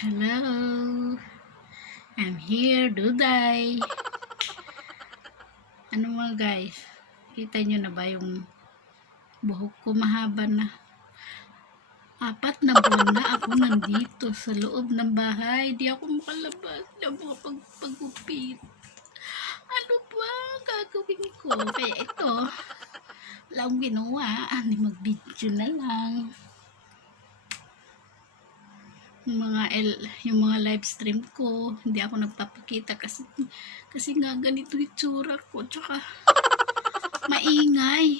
Hello, I'm here, Duday. Ano mga guys, kita nyo na ba yung buhok ko mahaba na? 4 na buwan na ako nandito sa loob ng bahay. Di ako makalabas, di ako makapagpagupit. Ano ba gagawin ko? Kaya ito, wala akong ginawa. Mag-video na lang. Yung mga live stream ko, hindi ako nagpapakita kasi nga ganito itsura ko, tsaka maingay.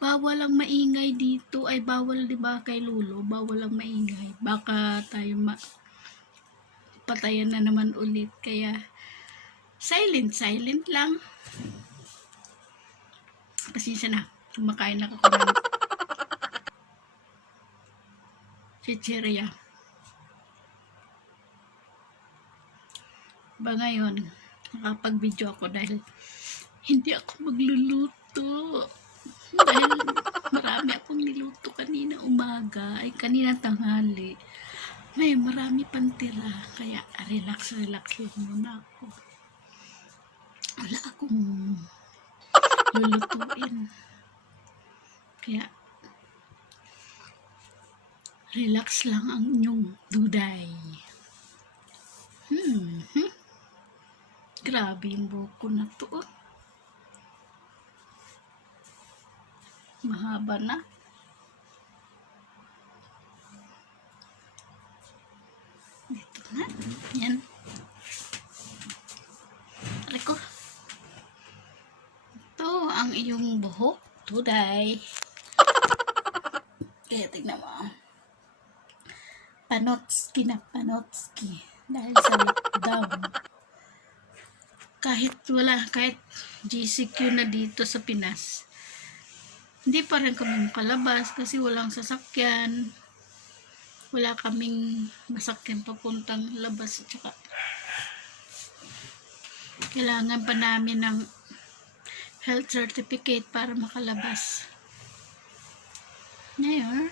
Bawal ang maingay dito, ay bawal 'di ba kay Lulo, bawal ang maingay. Baka tayo patayan na naman ulit, kaya silent lang. Pasensya na, kumakain ako ng chichirya. Ba ngayon, nakapag-video ako dahil hindi ako magluluto. Dahil marami akong niluto kanina umaga, ay kanina tanghali. May marami pang tira, kaya relax lang muna ako. Wala akong lulutuin. Kaya relax lang ang inyong Duday. Grabe yung buhok ko na to. Mahaba na. Dito na. Yan. Aray ko. Ito ang iyong buhok, Duday. Kaya tignan mo. Panotski na panotski. Dahil sa lockdown. Kahit GCQ na dito sa Pinas, hindi pa rin kami makalabas kasi walang sasakyan, wala kaming masakyan papuntang labas, at saka kailangan pa namin ng health certificate para makalabas. Ngayon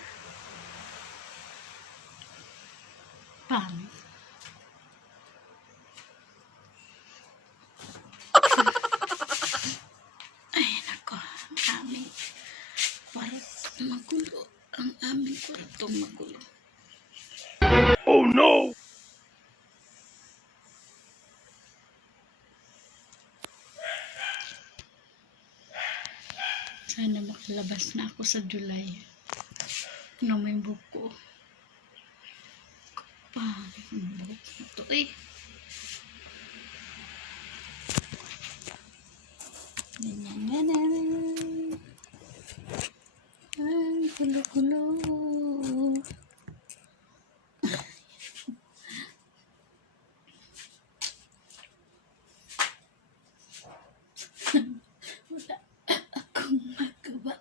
magulo ang aming kwartong magulo. Oh no! Sana makalabas na ako sa July. Ano may buko. Kapag ang buhok na to Ay, gulo-gulo. Wala akong magawa.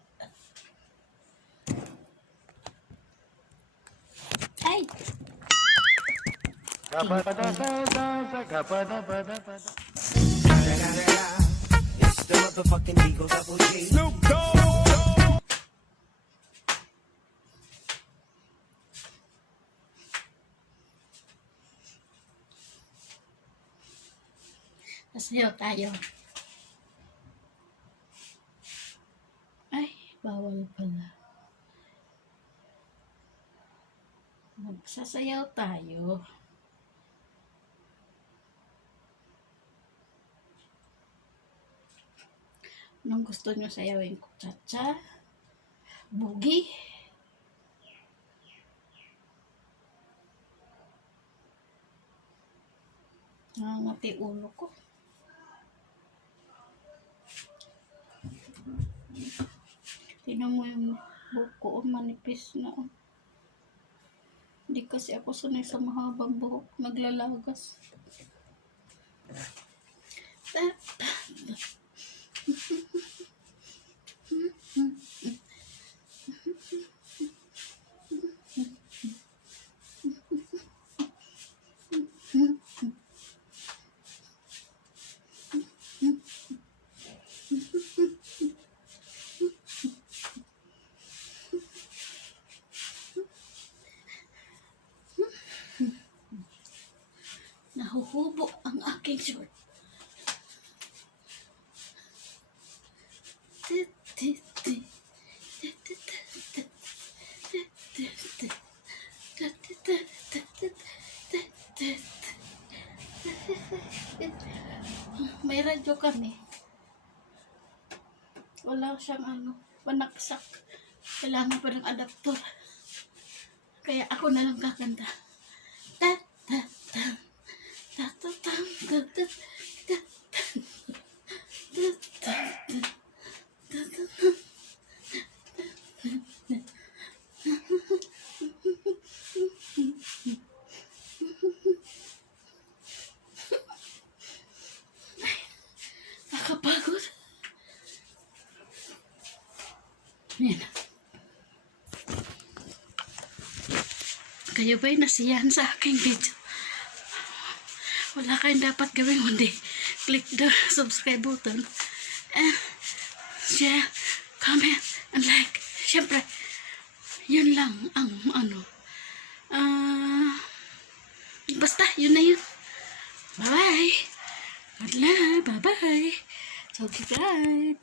Ay! It's the motherfucking Eagle Double G. Snoop Dogg. Sasayaw tayo. Ay, bawal pala. Magsasayaw tayo. Anong gusto nyo sayawin ko? Cha-cha? Boogie? Nangangati ulo ko. Tingnan mo yung buhok ko, manipis na. Hindi kasi ako sanay sa mahabang buhok, naglalagas. Nahuhubo ang aking short. May radyo kami. Wala siyang panaksak. Kailangan pa ng adaptor. Kaya ako na lang kakanta. Ta ta ta ta ta ta ta ta ta ta ta ta ta. Nakapagod. Yan. Kayo ba'y nasiyahan sa aking video? Wala kayong dapat gawin kundi click the subscribe button and share, comment, and like. Siyempre, yun lang ang basta yun na yun. Bye bye. Good luck. Bye bye. Subscribe.